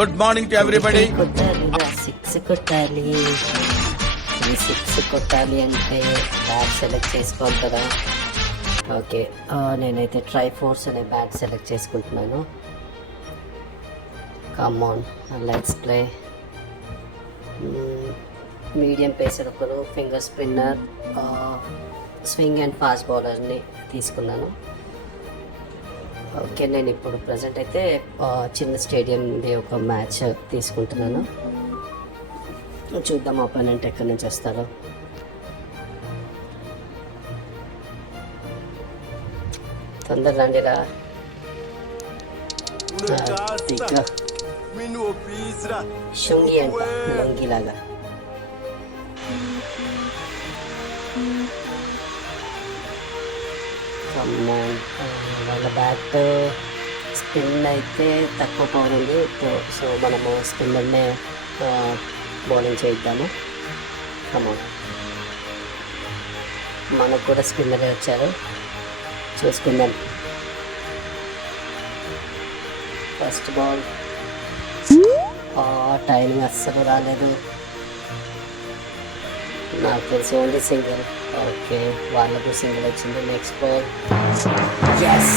Good morning to everybody. Six కొట్టాలి, ఈ six కొట్టాలి అంటే బ్యాట్ సెలెక్ట్ చేసుకోవాలి కదా. ఓకే, నేనైతే ట్రై ఫోర్స్ అనే బ్యాట్ సెలెక్ట్ చేసుకుంటున్నాను. Come on, let's play. Medium pacer ఒకరు, finger spinner, swing and fast బౌలర్ని తీసుకున్నాను. ఓకే, నేను ఇప్పుడు ప్రజెంట్ అయితే చిన్న స్టేడియంది ఒక మ్యాచ్ తీసుకుంటున్నాను. చూద్దాం అపోనెంట్ ఎక్కడి నుంచి వస్తారో. తొందర రండిరా. శుంగి అంట, లుంగిలాగా. వాళ్ళ బ్యాట్ స్పిన్ అయితే తక్కువ పవర్ ఉంది, సో మనము స్పిన్నర్నే బౌలింగ్ చేద్దాము. కమాన్, మనకు కూడా స్పిన్నరే వచ్చారు, చూసుకుందాం. ఫస్ట్ బాల్ టైమింగ్ అస్సలు రాలేదు, నాకు తెలిసి ఓన్లీ సింగిల్. ఓకే, వాళ్ళకు సింగిల్ వచ్చింది. Next ball, yes,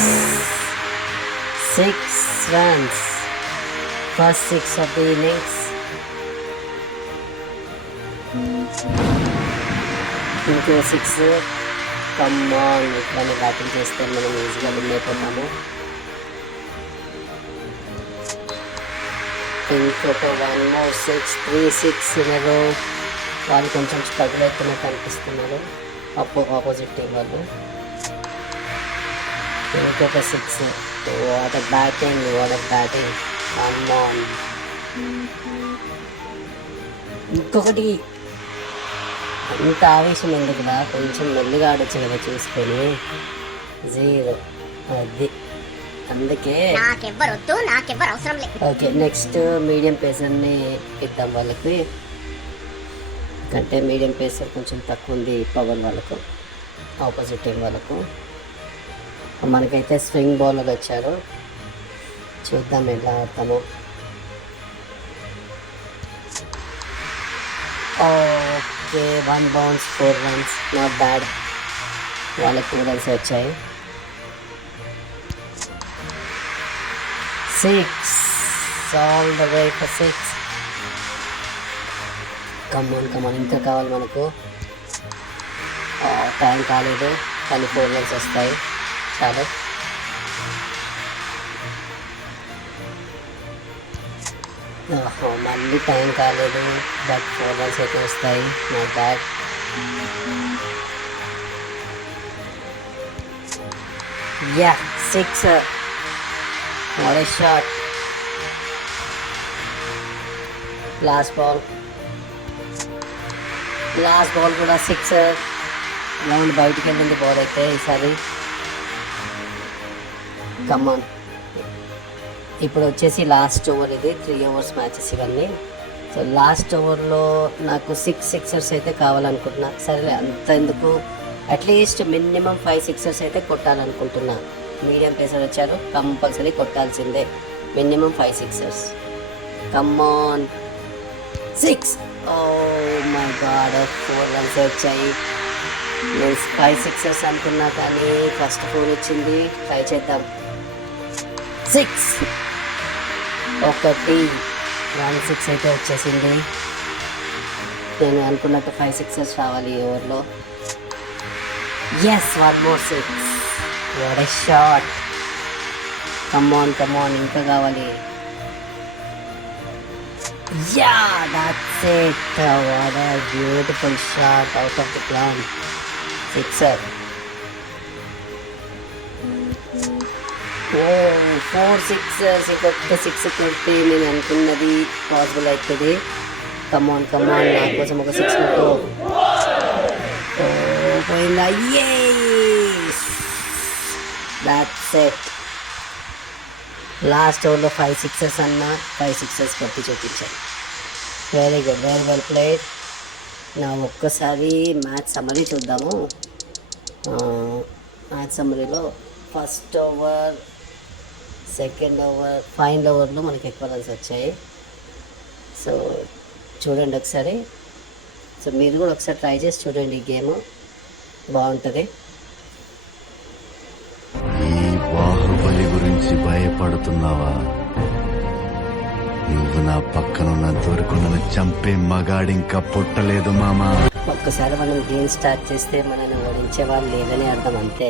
6 runs, first 6 of the innings. ఇంకో 6. కమ్ ఆన్, ఇట్లానే బ్యాటింగ్ చేస్తే మనం ఈజీగా విన్ అయిపోతాము. ఇంకొక 1 more 6, 3 6 in a row. వాళ్ళు కొంచెం స్ట్రగుల్ అవుతున్నట్టు అనిపిస్తున్నారు, ఆపోజిట్ టీం వాళ్ళు. ఇంకొక 6. What a batting, what a batting. Come on, ఇంకొకటి. అంత ఆవేశం ఎందుకులా, కొంచెం మెల్లిగా ఆడొచ్చు కదా చూసుకొని. 0, అది అందుకే. ఓకే, నెక్స్ట్ మీడియం పేసర్ని ఇద్దాం వాళ్ళకి, అంటే మీడియం పేసర్ కొంచెం తక్కువ ఉంది పవర్ వాళ్ళకు, ఆపోజిట్ టీం వాళ్ళకు. మనకైతే స్వింగ్ బౌలర్ వచ్చారు, చూద్దాం ఎలా ఆడతాము. Okay, 1 bounce, 4 runs, not bad. వాళ్ళకి 2 runs వచ్చాయి. 6, ఆల్ ద వే ఫర్ 6. కమాన్, ఇంకా కావాలి మనకు. టైం కాలేదు, కానీ 4 runs వస్తాయి, చాలు. మళ్ళీ టైం కాలేదు, బట్ 4 runs అయితే వస్తాయి, not bad. Yeah, 6. What a shot. Last ball కూడా 6. గ్రౌండ్ బయటికి వెళ్ళింది బాల్ అయితే ఈసారి. కమాన్, ఇప్పుడు వచ్చేసి లాస్ట్ ఓవర్, ఇది 3 overs మ్యాచెస్ ఇవన్నీ. సో లాస్ట్ ఓవర్లో నాకు 6 sixers అయితే కావాలనుకుంటున్నా. సరేలే, అంత ఎందుకు, అట్లీస్ట్ మినిమం 5 sixers అయితే కొట్టాలనుకుంటున్నా. మీడియం పేసర్ వచ్చారు, కంపల్సరీ కొట్టాల్సిందే, minimum 5 sixers. Come on, 6. Oh my god, 4 runs వచ్చాయి. నేను 5 sixers అనుకున్నా, కానీ ఫస్ట్ 4 వచ్చింది. ట్రై చేద్దాం. 6, 1 6 అయితే వచ్చేసింది. నేను అనుకున్నట్టు 5 sixers రావాలి ఈ ఓవర్లో. Yes, 1 more 6. What a shot. Come on, ఇంకా కావాలి. Yeah, that's it. What a beautiful shot out of the ground. 6er. Oh, 4 sixers. ఇంకొక 6 కొడితే నేను అనుకున్నది పాసిబుల్ అవుతుంది. కమాన్, నా కోసం ఒక 6 కొట్టు. పోయిందా? Yes, that's it. లాస్ట్ ఓవర్లో 5 sixers అన్నా, 5 sixers కొట్టి చూపించాను. Very good, very well played. నా ఒక్కసారి మ్యాచ్ సమ్మరీ చూద్దాము. మ్యాచ్ సమ్మరీలో first over, second over, final ఓవర్లో మనకి ఎక్కువ రన్స్ వచ్చాయి. సో చూడండి ఒకసారి. సో మీరు కూడా ఒకసారి ట్రై చేసి చూడండి, ఈ గేమ్ బాగుంటుంది. ఈ బాహుబలి గురించి భయపడుతున్నావా? నువ్వు నా పక్కనున్నంత వరకు నన్ను చంపే మగాడింకా పుట్టలేదు మామా. ఒక్కసారి మనం గేమ్ స్టార్ట్ చేస్తే మనల్ని ఓడించే వాళ్ళు లేదని అర్థం, అంతే.